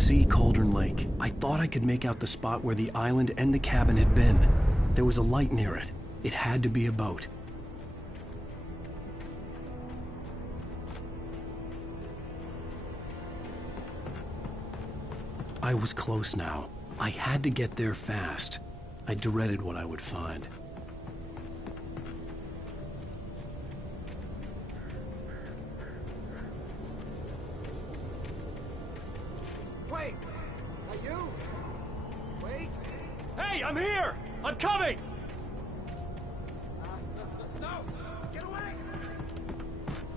see Cauldron Lake. I thought I could make out the spot where the island and the cabin had been. There was a light near it. It had to be a boat. I was close now. I had to get there fast. I dreaded what I would find. Wait! Are you? Wait! Hey, I'm here! I'm coming! No! Get away!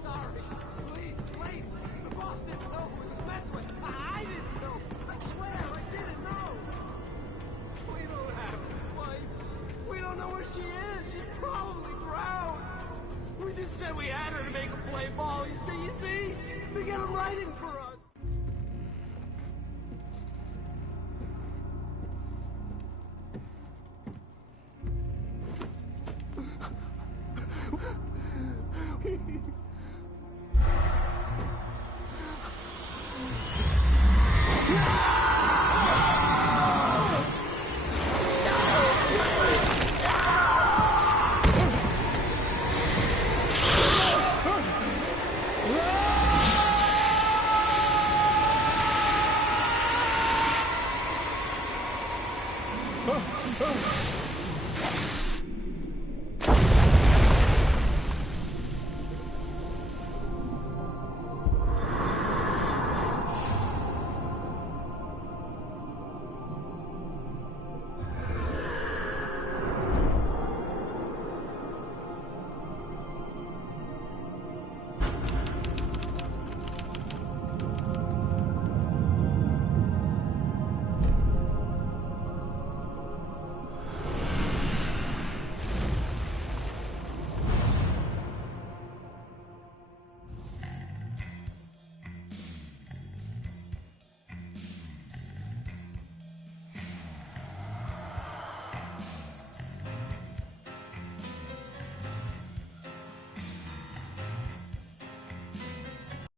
Sorry. Please, it's late. The boss didn't know who he was messing with. I didn't know. I swear, I didn't know. We don't have a wife. We don't know where she is. She's probably drowned. We just said we had her to make a play ball. You see? To get him writing for us.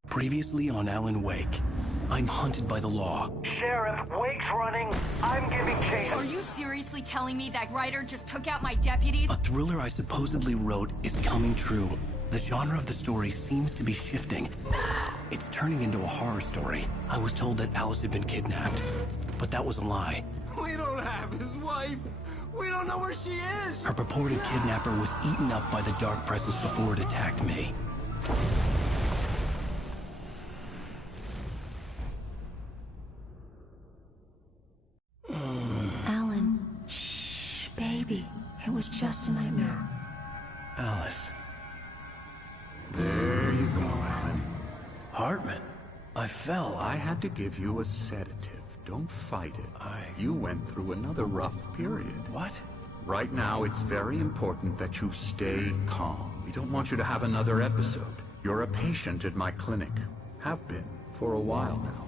Previously on Alan Wake, I'm hunted by the law. Sheriff, Wake's running. I'm giving chase. Are you seriously telling me that writer just took out my deputies? A thriller I supposedly wrote is coming true. The genre of the story seems to be shifting. It's turning into a horror story. I was told that Alice had been kidnapped, but that was a lie. We don't have his wife. We don't know where she is. Her purported kidnapper was eaten up by the dark presence before it attacked me. Alan, shh, baby. It was just a nightmare. Alice. There you go, Alan. Hartman. I fell. I had to give you a sedative. Don't fight it. You went through another rough period. What? Right now, it's very important that you stay calm. We don't want you to have another episode. You're a patient at my clinic. Have been for a while now.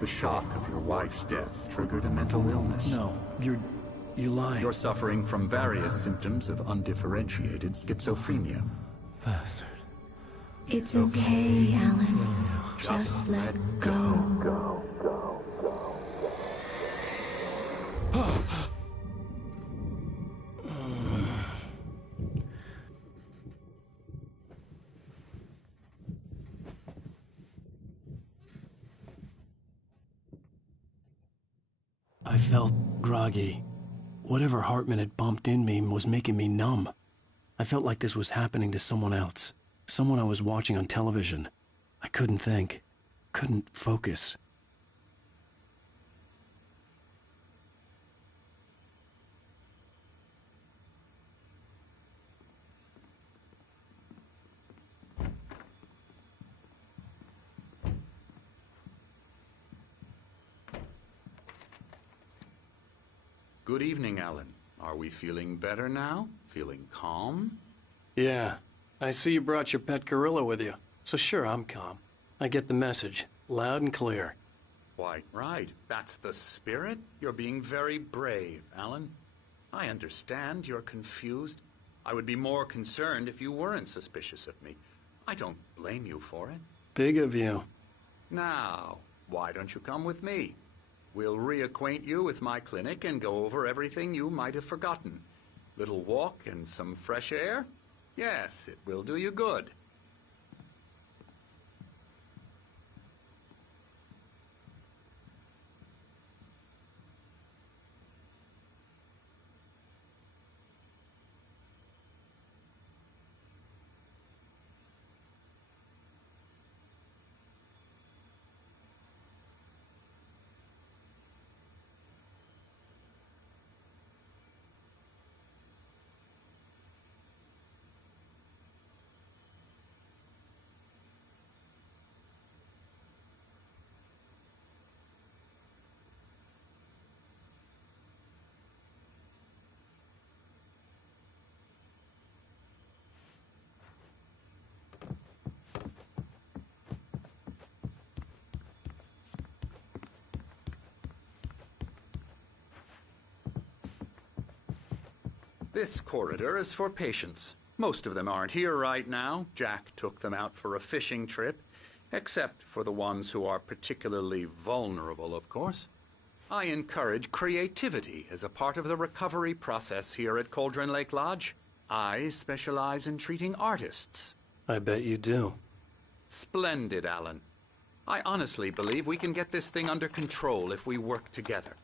The shock of your wife's death triggered a mental illness. No, you lied. You're suffering from various symptoms of undifferentiated schizophrenia. Bastard. It's okay, Alan. Just let go. I felt groggy. Whatever Hartman had bumped in me was making me numb. I felt like this was happening to someone else. Someone I was watching on television. I couldn't think. Couldn't focus. Good evening, Alan. Are we feeling better now? Feeling calm? Yeah. I see you brought your pet gorilla with you. So sure, I'm calm. I get the message. Loud and clear. Why, right. That's the spirit. You're being very brave, Alan. I understand you're confused. I would be more concerned if you weren't suspicious of me. I don't blame you for it. Big of you. Now, Why don't you come with me? We'll reacquaint you with my clinic and go over everything you might have forgotten. Little walk and some fresh air? Yes, it will do you good. This corridor is for patients. Most of them aren't here right now. Jack took them out for a fishing trip, except for the ones who are particularly vulnerable, of course. I encourage creativity as a part of the recovery process here at Cauldron Lake Lodge. I specialize in treating artists. I bet you do. Splendid, Alan. I honestly believe we can get this thing under control if we work together.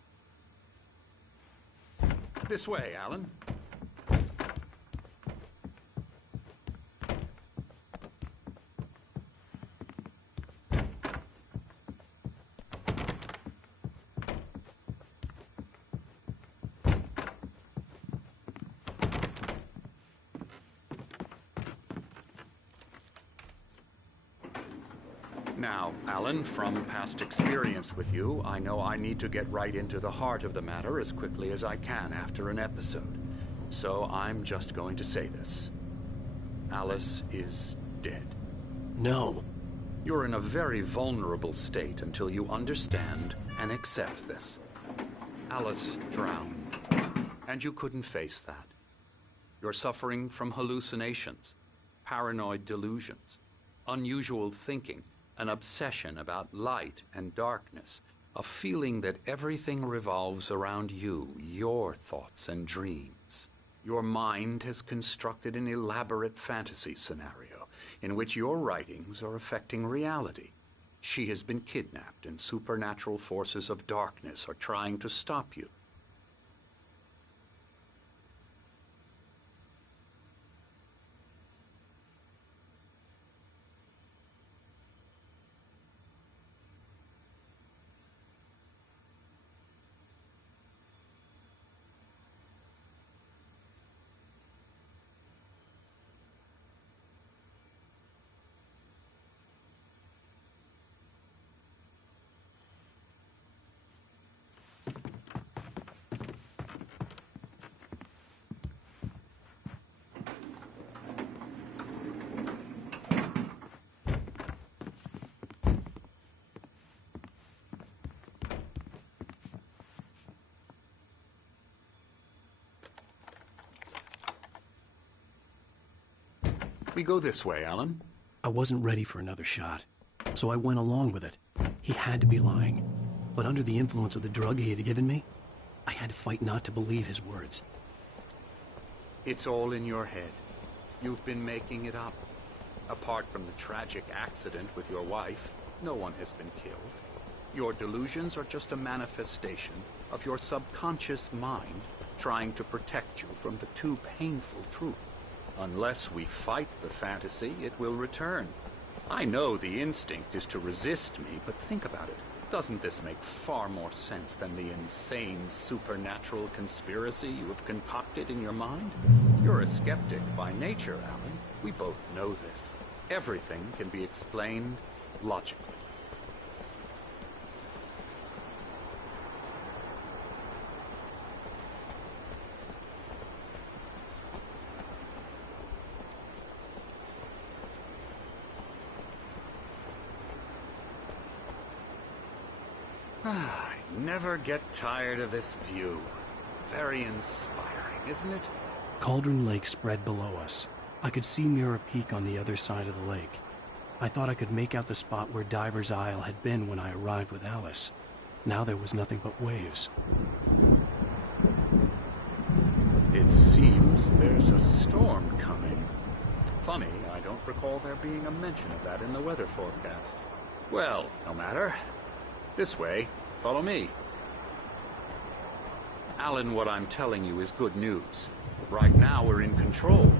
This way, Alan. Now, Alan, from past experience with you, I know I need to get right into the heart of the matter as quickly as I can after an episode. So I'm just going to say this. Alice is dead. No. You're in a very vulnerable state until you understand and accept this. Alice drowned, and you couldn't face that. You're suffering from hallucinations, paranoid delusions, unusual thinking, an obsession about light and darkness, a feeling that everything revolves around you, your thoughts and dreams. Your mind has constructed an elaborate fantasy scenario in which your writings are affecting reality. She has been kidnapped and supernatural forces of darkness are trying to stop you. We go this way, Alan. I wasn't ready for another shot, so I went along with it. He had to be lying. But under the influence of the drug he had given me, I had to fight not to believe his words. It's all in your head. You've been making it up. Apart from the tragic accident with your wife, no one has been killed. Your delusions are just a manifestation of your subconscious mind trying to protect you from the too painful truth. Unless we fight the fantasy, it will return. I know the instinct is to resist me, but think about it. Doesn't this make far more sense than the insane supernatural conspiracy you have concocted in your mind? You're a skeptic by nature, Alan. We both know this. Everything can be explained logically. I never get tired of this view. Very inspiring, isn't it? Cauldron Lake spread below us. I could see Mirror Peak on the other side of the lake. I thought I could make out the spot where Diver's Isle had been when I arrived with Alice. Now there was nothing but waves. It seems there's a storm coming. Funny, I don't recall there being a mention of that in the weather forecast. Well, no matter. This way. Follow me. Alan, what I'm telling you is good news. Right now, we're in control.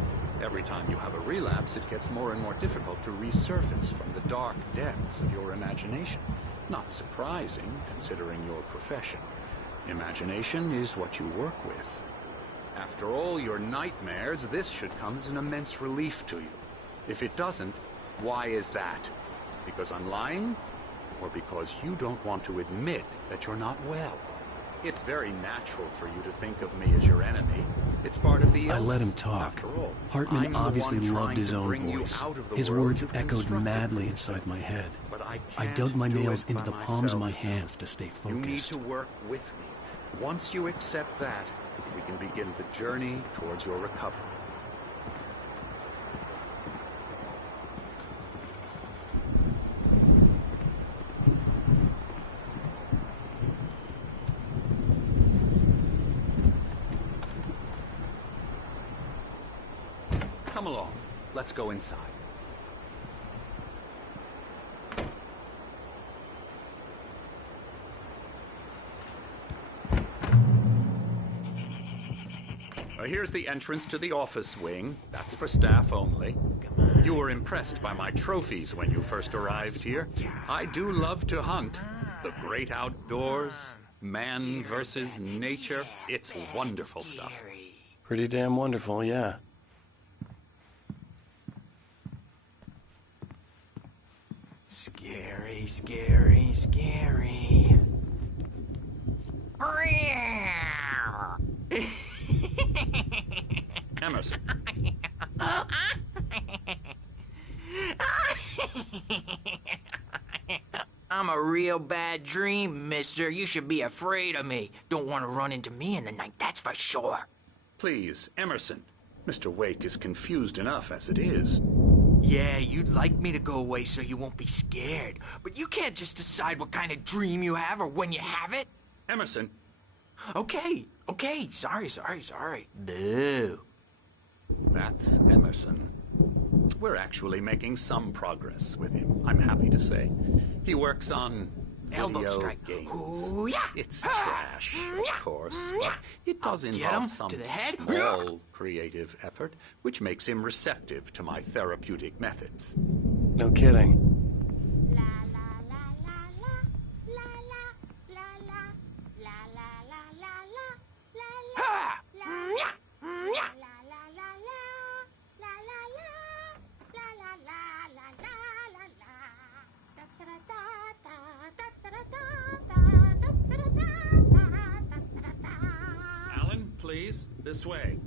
Every time you have a relapse, it gets more and more difficult to resurface from the dark depths of your imagination. Not surprising, considering your profession. Imagination is what you work with. After all your nightmares, this should come as an immense relief to you. If it doesn't, why is that? Because I'm lying? Or because you don't want to admit that you're not well? It's very natural for you to think of me as your enemy. It's part of the illness. I let him talk. After all, Hartman I'm obviously the one loved trying his to own bring you voice. out of the His world words you've echoed constructed madly for inside yourself. my head. But I I can't dug my do nails it into by the palms of my myself. hands to stay You need focused. to work with me. Once you accept that, we can begin the journey towards your recovery. Come along. Let's go inside. Here's the entrance to the office wing. That's for staff only. You were impressed by my trophies when you first arrived here. I do love to hunt. The great outdoors, man versus nature. It's wonderful stuff. Pretty damn wonderful, yeah. Scary, scary, scary. Emerson. I'm a real bad dream, mister. You should be afraid of me. Don't want to run into me in the night, that's for sure. Please, Emerson. Mr. Wake is confused enough as it is. Yeah, you'd like me to go away so you won't be scared. But you can't just decide what kind of dream you have or when you have it. Emerson. Okay. Sorry. Boo. That's Emerson. We're actually making some progress with him, I'm happy to say. He works on Elbow video strike. games. Ooh, yeah. It's trash, of course, but it does I'll get involve him some to the head. small creative effort, which makes him receptive to my therapeutic methods. No kidding. Alan, please, this way.